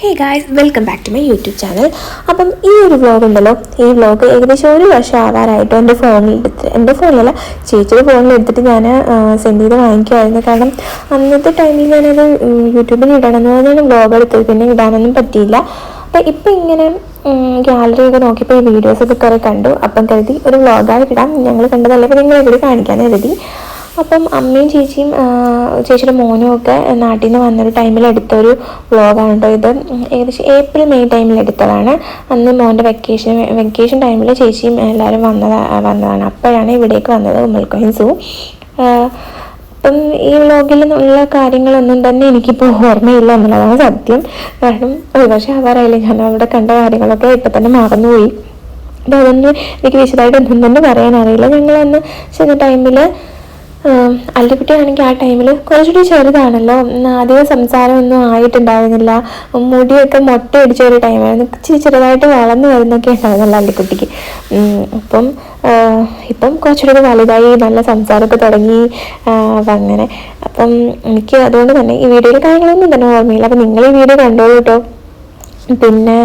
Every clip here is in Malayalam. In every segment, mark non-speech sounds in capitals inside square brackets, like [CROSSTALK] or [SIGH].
Hey guys welcome back to my YouTube channel അപ്പം ഈ ഒരു വ്ലോഗ് ഉണ്ടല്ലോ ഈ വ്ലോഗ് ഏകദേശം ഒരു വർഷം ആവാറായിട്ട്? എന്റെ ഫോണിൽ എടുത്ത് എന്റെ ഫോണിലല്ല ചേച്ചിയുടെ ഫോണിൽ എടുത്തിട്ട് ഞാൻ സെൻഡ് ചെയ്ത് വാങ്ങിക്കുമായിരുന്നു കാരണം അന്നത്തെ ടൈമിൽ ഞാനത് യൂട്യൂബിൽ ഇടണമെന്ന് പറഞ്ഞാൽ വ്ലോഗ് എടുത്തത്. പിന്നെ ഇടാനൊന്നും പറ്റിയില്ല. അപ്പം ഇപ്പം ഇങ്ങനെ ഗ്യാലറിയൊക്കെ നോക്കിയപ്പോൾ ഈ വീഡിയോസൊക്കെ കുറേ കണ്ടു. അപ്പം കരുതി ഒരു വ്ലോഗായിട്ട് ഇടാം. ഞങ്ങൾ കണ്ടതല്ല അപ്പം നിങ്ങളെ കൂടി കാണിക്കാൻ കരുതി. അപ്പം അമ്മയും ചേച്ചിയും ചേച്ചിയുടെ മോനും ഒക്കെ നാട്ടിൽ നിന്ന് വന്നൊരു ടൈമിൽ എടുത്തൊരു വ്ലോഗാണ് കേട്ടോ ഇത്. ഏകദേശം ഏപ്രിൽ മെയ് ടൈമിൽ എടുത്തതാണ്. അന്ന് മോന്റെ വെക്കേഷൻ വെക്കേഷൻ ടൈമിൽ ചേച്ചിയും എല്ലാവരും വന്നതാ വന്നതാണ്. അപ്പോഴാണ് ഇവിടേക്ക് വന്നത് ഉമ്മൽക്കോയിൻ സൂ അപ്പം ഈ വ്ളോഗിൽ ഉള്ള കാര്യങ്ങളൊന്നും തന്നെ എനിക്കിപ്പോൾ ഓർമ്മയില്ല എന്നുള്ളതാണ് സത്യം. കാരണം ഒരു പക്ഷേ ആവാറായില്ല ഞാൻ അവിടെ കണ്ട കാര്യങ്ങളൊക്കെ ഇപ്പം തന്നെ മറന്നുപോയി. അപ്പം അതൊന്നും എനിക്ക് വിശദമായിട്ട് ഒന്നും തന്നെ പറയാനറിയില്ല. ഞങ്ങൾ അന്ന് ചെന്ന ടൈമിൽ അല്ലിക്കുട്ടിയാണെങ്കിൽ ആ ടൈമിൽ കുറച്ചുകൂടി ചെറുതാണല്ലോ. അധികം സംസാരമൊന്നും ആയിട്ടുണ്ടായിരുന്നില്ല. മുടിയൊക്കെ മുട്ട അടിച്ച ഒരു ടൈമായിരുന്നു ഇച്ചിരി ചെറുതായിട്ട് വളർന്നു വരുന്നൊക്കെ ഉണ്ടായിരുന്നല്ലോ അല്ലിക്കുട്ടിക്ക് അപ്പം ഇപ്പം കുറച്ചുകൂടി വലുതായി നല്ല സംസാരമൊക്കെ തുടങ്ങി അപ്പം അങ്ങനെ. അപ്പം എനിക്ക് അതുകൊണ്ട് തന്നെ ഈ വീഡിയോയിൽ കാര്യങ്ങളൊന്നും തന്നെ ഓർമ്മയില്ല. അപ്പം നിങ്ങൾ ഈ വീഡിയോ കണ്ടോളൂ കേട്ടോ പിന്നെ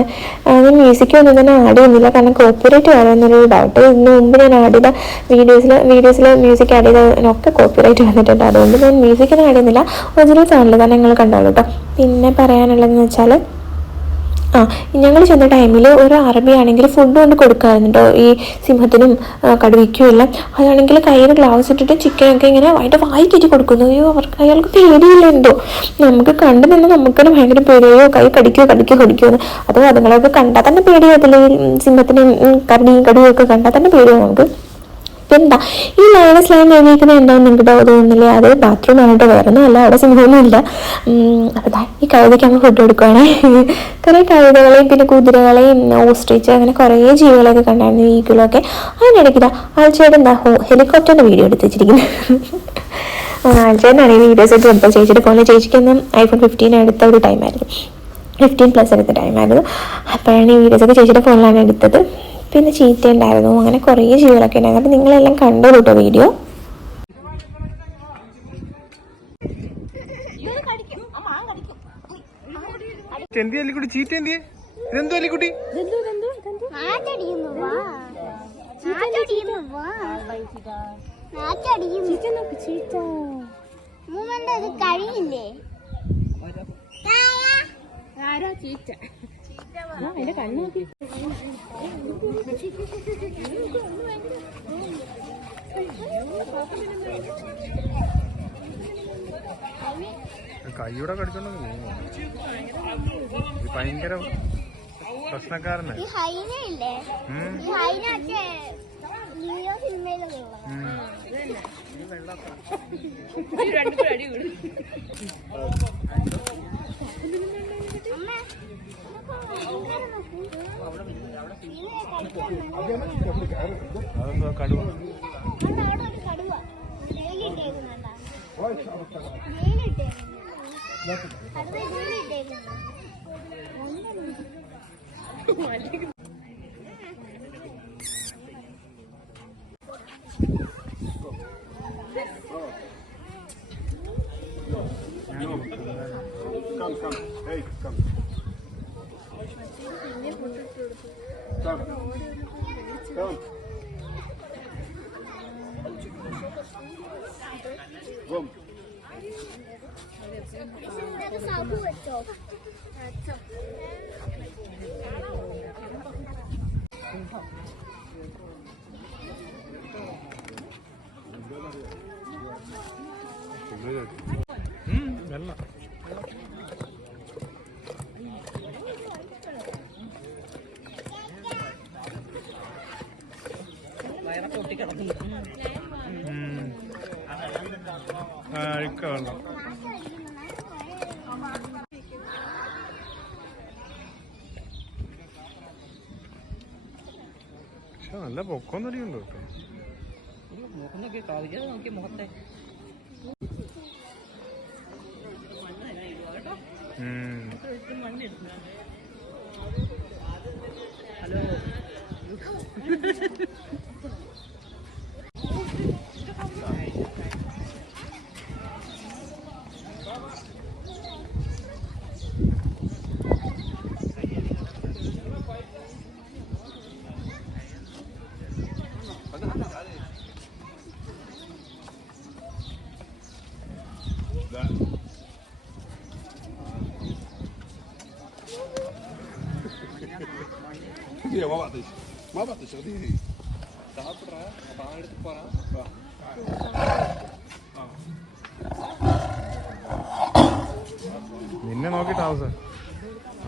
ഞാൻ മ്യൂസിക് ഒന്നും തന്നെ ആഡ് ചെയ്യുന്നില്ല കാരണം കോപ്പിറൈറ്റ് വരുമെന്നൊരു ഡൗട്ട് ഇതിന് മുമ്പ് ഞാൻ ആഡ് ചെയ്ത വീഡിയോസിൽ വീഡിയോസിൽ മ്യൂസിക് ആഡ് ചെയ്തതിനൊക്കെ കോപ്പിറൈറ്റ് വന്നിട്ടുണ്ട്. അതുകൊണ്ട് ഞാൻ മ്യൂസിക് ആഡ് ചെയ്യുന്നില്ല ഒറിജിനൽ ചാനൽ തന്നെ നിങ്ങൾ കണ്ടോളൂ കേട്ടോ പിന്നെ പറയാനുള്ളതെന്ന് വെച്ചാൽ ആ ഞങ്ങൾ ചെന്ന ടൈമിൽ ഒരു അറബിയാണെങ്കിൽ ഫുഡ് കൊണ്ട് കൊടുക്കാറുണ്ടോ. ഈ സിംഹത്തിനും കടുവയ്ക്കും എല്ലാം. അതാണെങ്കിൽ കയ്യിൽ ഗ്ലൗസ് ഇട്ടിട്ട് ചിക്കനൊക്കെ ഇങ്ങനെ അതിന്റെ വായി കയറ്റി കൊടുക്കുന്നു. അയ്യോ അവർക്ക് അയാൾക്ക് പേടിയില്ല എന്തോ? നമുക്ക് കണ്ടു നിന്ന് നമുക്ക് തന്നെ ഭയങ്കര പേടിയോ കൈ കടിക്കോ കടിക്കോ കടിക്കോ എന്ന്. അതോ അതുങ്ങളൊക്കെ കണ്ടാൽ തന്നെ പേടിയാകത്തില്ല സിംഹത്തിനും കരടിയും കടുവയും കണ്ടാൽ തന്നെ പേടിയാവും നമുക്ക്. എന്താ ഈ ലയണസ് ലൈൻ എഴുതിയിരിക്കുന്നത് എന്താണെന്ന് നിങ്ങൾക്ക് തോന്നുന്നില്ലേ? അത് ബാത്റൂം ആയിട്ട് വേറൊന്നും അല്ല. അവിടെ സിംഹമൊന്നും ഇല്ല. അതാ ഈ കഴുതയ്ക്ക് അങ്ങ് ഫുഡ് കൊടുക്കുവാണേ. [LAUGHS] കുറേ കഴുതകളെയും പിന്നെ കുതിരകളെയും ഓസ്ട്രിച്ച് അങ്ങനെ കുറേ ജീവികളൊക്കെ കണ്ടായിരുന്നു ഈഗിളൊക്കെ. അതിനിടയ്ക്ക് ആഴ്ചയുടെ എന്താ ഹോ ഹെലികോപ്റ്ററിന്റെ വീഡിയോ എടുത്ത് വെച്ചിരിക്കുന്നത് [LAUGHS] ആഴ്ചേനാണ് ഈ വീഡിയോസ് ഒക്കെ എടുത്തത്. ചേച്ചിയുടെ ഫോണിൽ ചേച്ചിക്ക് ഒന്ന് ഐഫോൺ ഫിഫ്റ്റീൻ എടുത്ത ഒരു ടൈമായിരുന്നു ഫിഫ്റ്റീൻ പ്ലസ് എടുത്ത ടൈമായിരുന്നു അപ്പോഴാണ് ഈ വീഡിയോസൊക്കെ ചേച്ചിയുടെ ഫോണിലാണ് എടുത്തത്. പിന്നെ ചീത്ത ഉണ്ടായിരുന്നു അങ്ങനെ കുറേ ജീവികളൊക്കെ ഉണ്ടായിരുന്നു അപ്പോൾ നിങ്ങളെല്ലാം കണ്ടു കേട്ടോ വീഡിയോ. അല്ലിക്കുട്ടി എന്തിയെ ഇതെന്തോ അല്ലിക്കുട്ടി? നാറ്റടിക്കുന്നു വാ നാറ്റടിക്കുന്നു മൂമെന്റ് അത് കഴിയില്ലേ കൈയുടെ കടിച്ചോണ്ട് ഭയങ്കര പ്രശ്നക്കാരന്. ഇല്ലേ ഉം. ഈ ഹൈന ഒക്കെ ലിയോ സിനിമയിലുള്ള ഉം. അമ്മ ഭയങ്കര നോക്കൂ ഇതിനെ കളിക്കാൻ അതെന്തോ കടുവ അവിടെ come. ഒരു കടുവ സബ് വെച്ചോ വെള്ളം അഴുക്ക വെള്ളം നല്ല പൊക്കം തടിയുണ്ട് കേട്ടോ ഉം. ശക്തിയാ മാ പാത്ത് മാ പാത്ത് ശക്തി നിന്നെ നോക്കിട്ട് ആവസ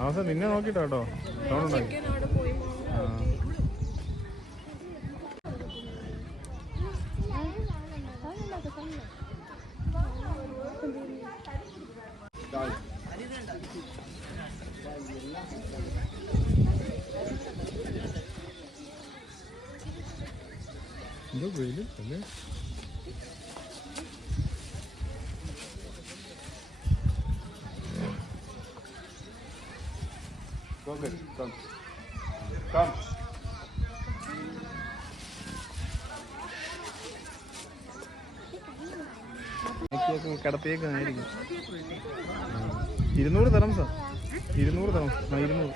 ആവസ നിന്നെ നോക്കിട്ടാ കേട്ടോ സൗണ്ട് ഉണ്ടാക്കി ആ. എന്തോ വെയിൽ അല്ലേ come. Come. ആയിരിക്കും ഇരുന്നൂറ് തരം സാർ ഇരുന്നൂറ് തരം ആ ഇരുന്നൂറ്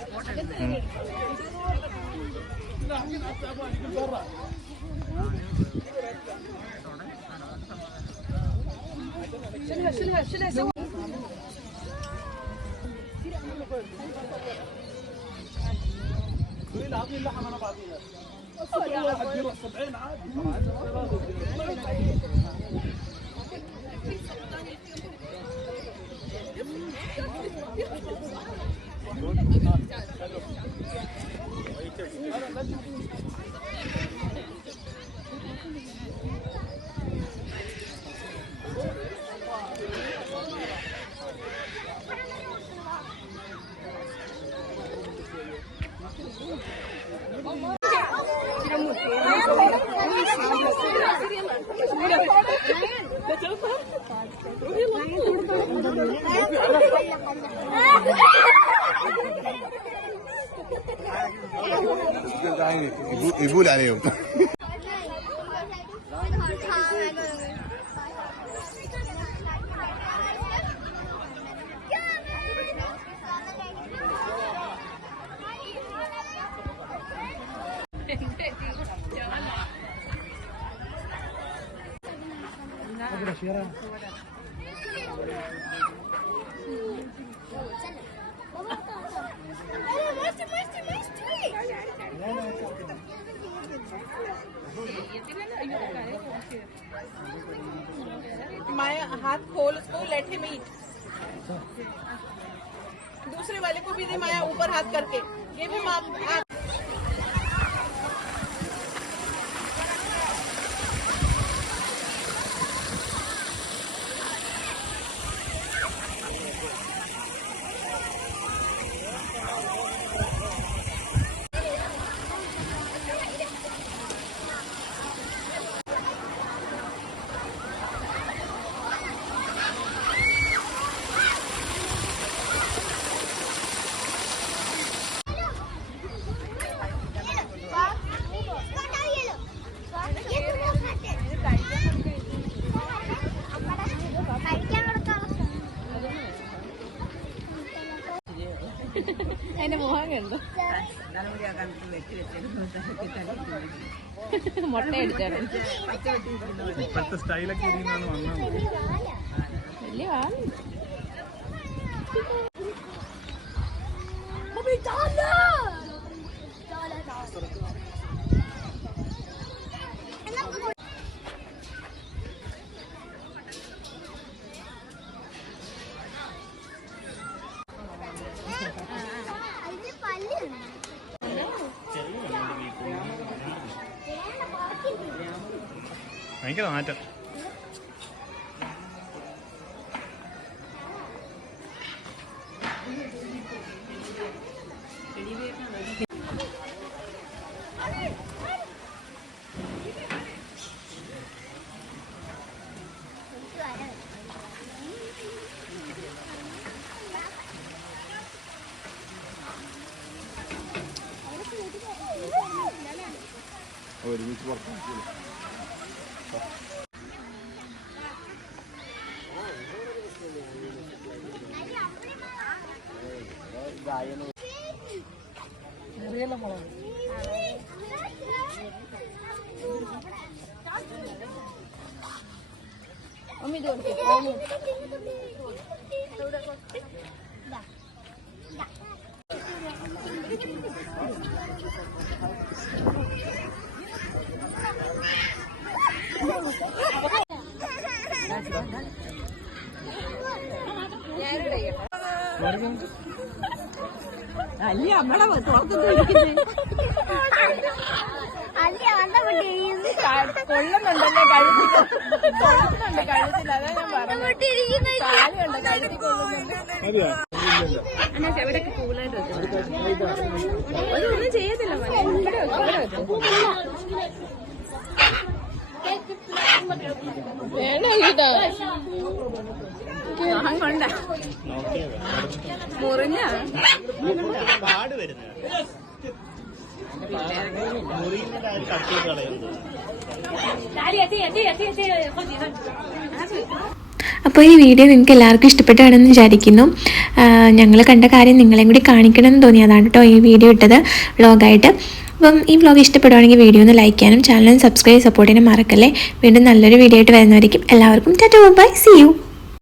شيلها شيلها شيلها سوا دول اللحم أنا بعديها الصبح واحد بيروح 70 عادي يقول عليهم. माया हाथ खोल उसको लेट हिम ईट दूसरे वाले को भी दे माया, ऊपर हाथ करके। ये भी माप മുട്ട അടിച്ചാണ് ഇപ്പോഴത്തെ സ്റ്റൈലൊക്കെ വലിയ ആൾ ഭയങ്കര മാറ്റം. ഒരുമിച്ച് പുറത്തു వేల మొలక మమ్మీ దోడికి పోను Thank you. അല്ല അമ്മടെ കൊള്ളുന്നുണ്ടല്ലേ കഴുത്തിൽ? കൊള്ളുന്നുണ്ട് കഴുത്തിൽ അതാ ഞാൻ കാലുണ്ട് കഴുത്തിൽ കൊള്ളുന്നുണ്ട്. എന്നാ എവിടെയൊക്കെ കൂളായിട്ട് ഒന്നും ചെയ്യത്തില്ല മോനെ. ഇവിടെ വെക്ക്, ഇവിടെ വെക്ക്. മുറിഞ്ഞ അപ്പോൾ ഈ വീഡിയോ നിങ്ങൾക്ക് എല്ലാവർക്കും ഇഷ്ടപ്പെട്ടാണെന്ന് വിചാരിക്കുന്നു. ഞങ്ങൾ കണ്ട കാര്യം നിങ്ങളെയും കൂടി കാണിക്കണം എന്ന് തോന്നിയതാണ് കേട്ടോ ഈ വീഡിയോ ഇട്ടത്. വ്ളോഗായിട്ട് അപ്പം ഈ വ്ളോഗ് ഇഷ്ടപ്പെടുവാണെങ്കിൽ വീഡിയോ ഒന്ന് ലൈക്ക് ചെയ്യാനും ചാനലും സബ്സ്ക്രൈബ് സപ്പോർട്ട് ചെയ്യാനും മറക്കല്ലേ. വീണ്ടും നല്ലൊരു വീഡിയോ ആയിട്ട് വരുന്നവരിക്കും എല്ലാവർക്കും ടാറ്റോ ബൈ സി യു